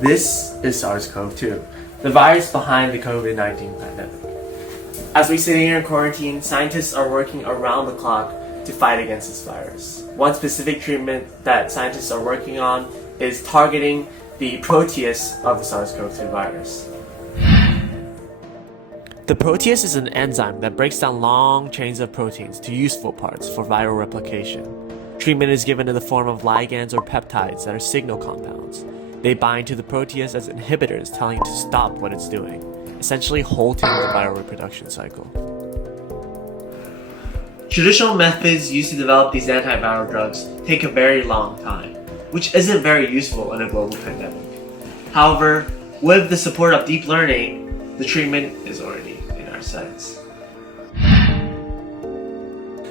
This is SARS-CoV-2, the virus behind the COVID-19 pandemic. As we sit here in quarantine, scientists are working around the clock to fight against this virus. One specific treatment that scientists are working on is targeting the protease of the SARS-CoV-2 virus. The protease is an enzyme that breaks down long chains of proteins to useful parts for viral replication. Treatment is given in the form of ligands or peptides that are signal compounds. They bind to the protease as inhibitors, telling it to stop what it's doing, essentially halting the viral reproduction cycle. Traditional methods used to develop these antiviral drugs take a very long time, which isn't very useful in a global pandemic. However, with the support of deep learning, the treatment is already in our sights.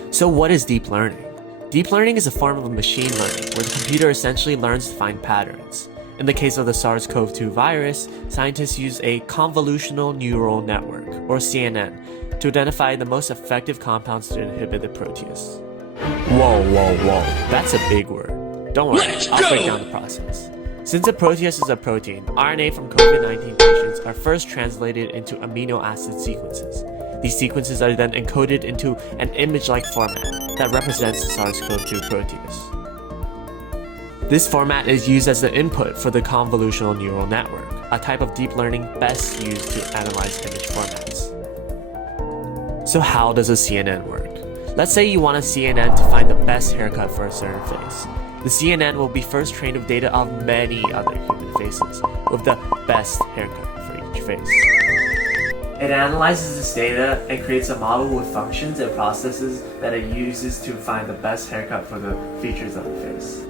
So what is deep learning? Deep learning is a form of machine learning where the computer essentially learns to find patterns. In the case of the SARS-CoV-2 virus, scientists use a convolutional neural network, or CNN, to identify the most effective compounds to inhibit the protease. Whoa, that's a big word. Don't worry, I'll break down the process. Since a protease is a protein, RNA from COVID-19 patients are first translated into amino acid sequences. These sequences are then encoded into an image-like format that represents the SARS-CoV-2 protease. This format is used as the input for the convolutional neural network, a type of deep learning best used to analyze image formats. So how does a CNN work? Let's say you want a CNN to find the best haircut for a certain face. The CNN will be first trained with data of many other human faces, with the best haircut for each face. It analyzes this data and creates a model with functions and processes that it uses to find the best haircut for the features of the face.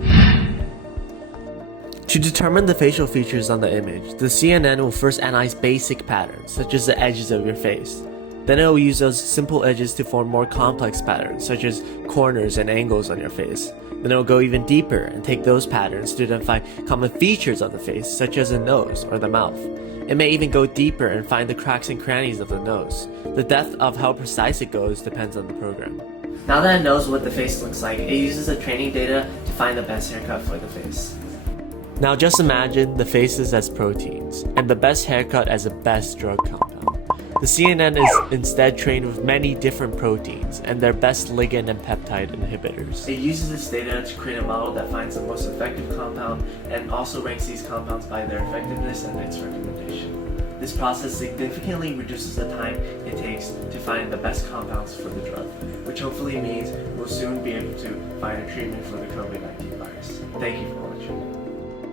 To determine the facial features on the image, the CNN will first analyze basic patterns, such as the edges of your face. Then it will use those simple edges to form more complex patterns, such as corners and angles on your face. Then it will go even deeper and take those patterns to identify common features of the face, such as the nose or the mouth. It may even go deeper and find the cracks and crannies of the nose. The depth of how precise it goes depends on the program. Now that it knows what the face looks like, it uses the training data to find the best haircut for the face. Now just imagine the faces as proteins, and the best haircut as a best drug compound. The CNN is instead trained with many different proteins and their best ligand and peptide inhibitors. It uses this data to create a model that finds the most effective compound and also ranks these compounds by their effectiveness and its recommendation. This process significantly reduces the time it takes to find the best compounds for the drug, which hopefully means we'll soon be able to find a treatment for the COVID-19 virus. Thank you for watching.